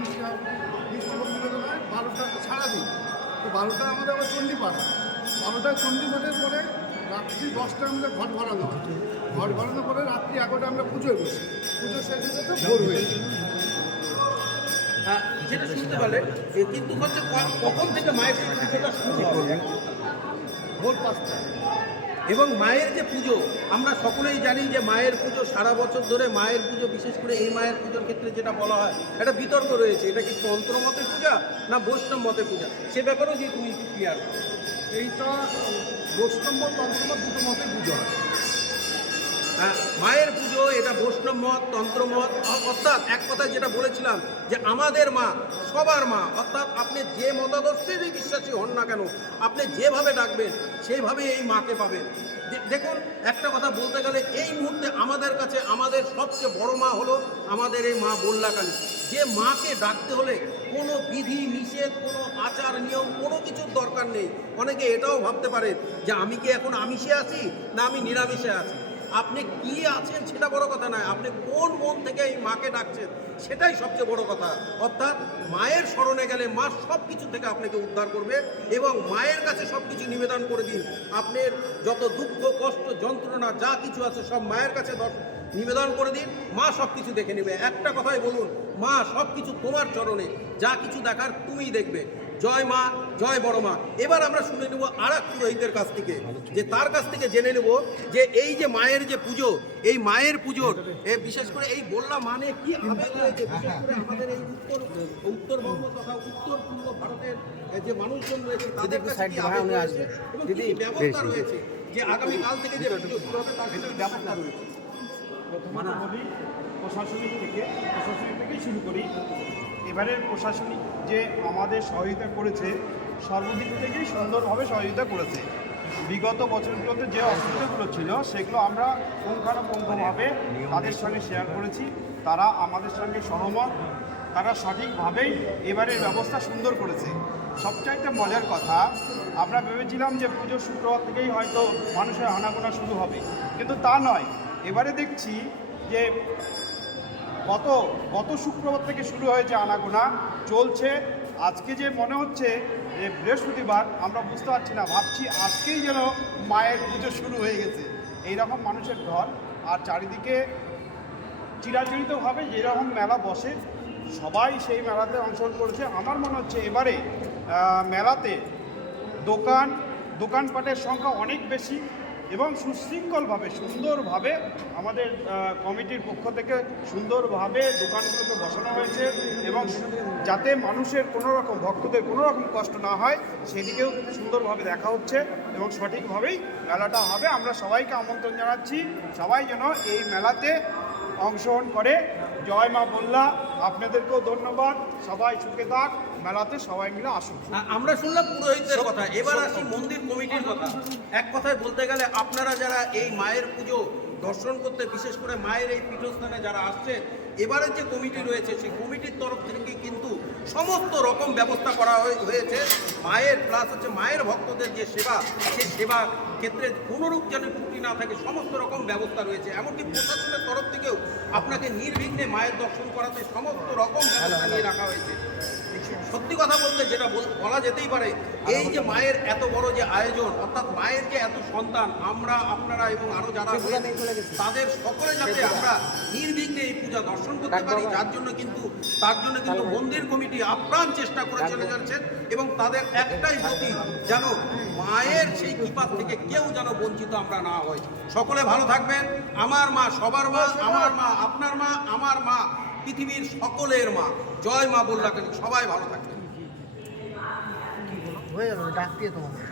মিষ্টি ভোগ নিবেদন হয় 12টা সারাদিন। তো 12টা আমাদের আবার চণ্ডীপাঠ, 12টায় চণ্ডীপাঠের পরে রাত্রি 10টায় আমাদের ঘট ভরানো হয়। ঘট ভরানোর পরে রাত্রি 11টায় আমরা পুজোয় বসি। পুজো শেষ হতে তো ভোর হয়ে যায়। যেটা শুনতে পারলেন কিন্তু হচ্ছে কখন থেকে মায়ের পুজোটা শুরু হবে? ভোর 5টা। এবং মায়ের যে পুজো আমরা সকলেই জানি যে মায়ের পুজো সারা বছর ধরে মায়ের পুজো, বিশেষ করে এই মায়ের পুজোর ক্ষেত্রে যেটা বলা হয় একটা বিতর্ক রয়েছে, এটা কি তন্ত্র মতের পূজা না বৈষ্ণব মতের পূজা, সে ব্যাপারেও যে তুমি একটু ক্লিয়ার। এইটা বৈষ্ণব তন্ত্রমত দুটো মতে পুজো হয়। হ্যাঁ, মায়ের পুজো এটা বৈষ্ণব মত, তন্ত্রমত, অর্থাৎ এক কথায় যেটা বলেছিলাম যে আমাদের মা সবার মা, অর্থাৎ আপনি যে মতাদর্শেরই বিশ্বাসী হন না কেন, আপনি যেভাবে ডাকবেন সেইভাবে এই মাকে পাবেন। দেখুন একটা কথা বলতে গেলে এই মুহূর্তে আমাদের কাছে আমাদের সবচেয়ে বড় মা হলো আমাদের এই মা বল্লা কালী। যে মাকে ডাকতে হলে কোনো বিধি নিষেধ, কোনো আচার নিয়ম, কোনো কিছুর দরকার নেই। অনেকে এটাও ভাবতে পারেন যে আমি কি এখন আমিষে আছি না আমি নিরামিষে আছি। আপনি কি আছেন সেটা বড় কথা নয়, আপনি কোন মন থেকে এই মাকে ডাকছেন সেটাই সবচেয়ে বড় কথা। অর্থাৎ মায়ের শরণে গেলে মা সব কিছু থেকে আপনাকে উদ্ধার করবে এবং মায়ের কাছে সব কিছু নিবেদন করে দিন। আপনার যত দুঃখ কষ্ট যন্ত্রণা যা কিছু আছে সব মায়ের কাছে নিবেদন করে দিন, মা সব কিছু দেখে নেবে। একটা কথাই বলুন, মা সব কিছু তোমার চরণে, যা কিছু দেখার তুমিই দেখবে। জয় মা, জয় বড় মা। এবার আমরা শুনে নেব আর এক পুরোহিতের কাছ থেকে, যে তার কাছ থেকে জেনে নেব যে এই যে মায়ের যে পুজো, এই মায়ের পুজোর বিশেষ করে এই বললা মানে কি আবেগ রয়েছে, বিশেষ করে আমাদের এই উত্তরবঙ্গ তথা উত্তর পূর্ব ভারতের যে মানুষজন রয়েছে তাদের কাছে কি আবেগ রয়েছে এবং কি ব্যবস্থা রয়েছে, যে আগামীকাল থেকে যে পুজো শুরু হবে তার ক্ষেত্রে ব্যবস্থা রয়েছে। প্রথমত বলি প্রশাসনিক থেকেই শুরু করি। এবারের প্রশাসনিক যে আমাদের সহযোগিতা করেছে সর্বদিক থেকেই সুন্দরভাবে সহযোগিতা করেছে। বিগত বছরগুলোতে যে অসুবিধাগুলো ছিল সেগুলো আমরা পুঙ্খানুপুঙ্খভাবে তাদের সঙ্গে শেয়ার করেছি, তারা আমাদের সঙ্গে সহমত, তারা সঠিকভাবেই এবারের ব্যবস্থা সুন্দর করেছে। সবচাইতে মজার কথা, আমরা ভেবেছিলাম যে পুজোর শুক্রবার থেকেই হয়তো মানুষের আনাগোনা শুরু হবে, কিন্তু তা নয়। এবারে দেখছি যে গত শুক্রবার থেকে শুরু হয়েছে আনাগোনা, চলছে। আজকে যে মনে হচ্ছে যে বৃহস্পতিবার, আমরা বুঝতে পারছি না, ভাবছি আজকেই যেন মায়ের পুজো শুরু হয়ে গেছে। এইরকম মানুষের ঢল, আর চারিদিকে চিরাচরিতভাবে যেরকম মেলা বসে সবাই সেই মেলাতে অংশগ্রহণ করেছে। আমার মনে হচ্ছে এবারে মেলাতে দোকানপাটের সংখ্যা অনেক বেশি এবং সুশৃঙ্খলভাবে সুন্দরভাবে আমাদের কমিটির পক্ষ থেকে সুন্দরভাবে দোকানগুলোকে বসানো হয়েছে এবং যাতে মানুষের কোনোরকম ভক্তদের কোনোরকম কষ্ট না হয় সেদিকেও সুন্দরভাবে দেখা হচ্ছে এবং সঠিকভাবেই মেলাটা হবে। আমরা সবাইকে আমন্ত্রণ জানাচ্ছি, সবাই যেন এই মেলাতে অংশগ্রহণ করে। জয় মা বল্লা, আপনাদেরকেও ধন্যবাদ। সবাই সুখে থাক, মেলাতে সবাই মিলে আসুন। আমরা শুনলাম পুরোহিতদের কথা, এবার আসি মন্দির কমিটির কথা। এক কথায় বলতে গেলে আপনারা যারা এই মায়ের পুজো দর্শন করতে, বিশেষ করে মায়ের এই পীঠস্থানে যারা আসছেন, এবারের যে কমিটি রয়েছে সেই কমিটির তরফ থেকে কিন্তু সমস্ত রকম ব্যবস্থা করা হয়েছে। মায়ের প্লাস হচ্ছে মায়ের ভক্তদের যে সেবা, সেই সেবা ক্ষেত্রে কোনোরূপ যেন ত্রুটি না থাকে, সমস্ত রকম ব্যবস্থা রয়েছে। এমনকি প্রশাসনের তরফ থেকেও আপনাকে নির্বিঘ্নে মায়ের দর্শন করাতে সমস্ত রকম ব্যবস্থা নিয়ে রাখা হয়েছে। সত্যি কথা বলতে যেটা বলা যেতেই পারে, এই যে মায়ের এত বড় যে আয়োজন, অর্থাৎ মায়ের যে এত সন্তান, আমরা আপনারা এবং আরো যারা তাদের সকলে যাতে আমরা নির্বিঘ্নে এই পূজা দর্শন করতে পারি, তার জন্য কিন্তু মন্দির কমিটি আপ্রাণ চেষ্টা করে চলে যাচ্ছেন এবং তাদের একটাই গতি, যেন মায়ের সেই কৃপা থেকে কেউ যেন বঞ্চিত আমরা না হই। সকলে ভালো থাকবেন। আমার মা সবার মা, আমার মা আপনার মা, আমার মা পৃথিবীর সকলের মা। জয় মা বল্লা কালী। সবাই ভালো থাকবেন। হয়ে যাবে, ডাক দিয়ে তোমাদের।